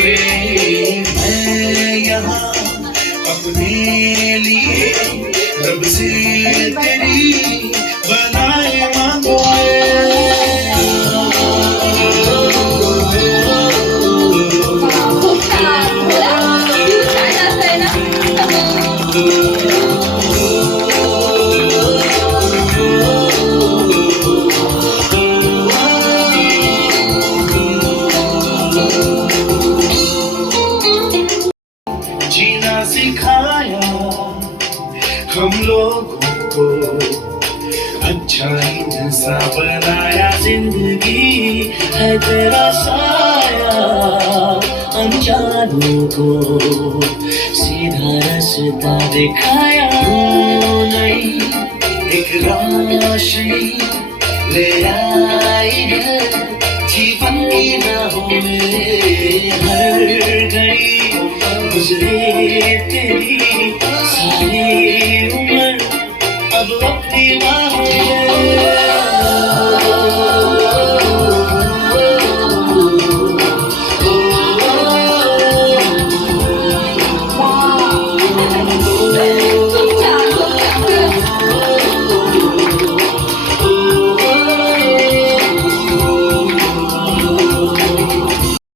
हुए मैं यहाँ अपने लिए रब से तेरी बनाए मांगो जीना सिखाया हम लोगों को, अच्छा इंसान बनाया, जिंदगी है तेरा साया, अनजानों को सीधा रास्ता दिखाया। नहीं एक रोशनी ले आई है जीवन की राहों में, हर घड़ी गुजरे तेरी सारी उम्र अब अपनी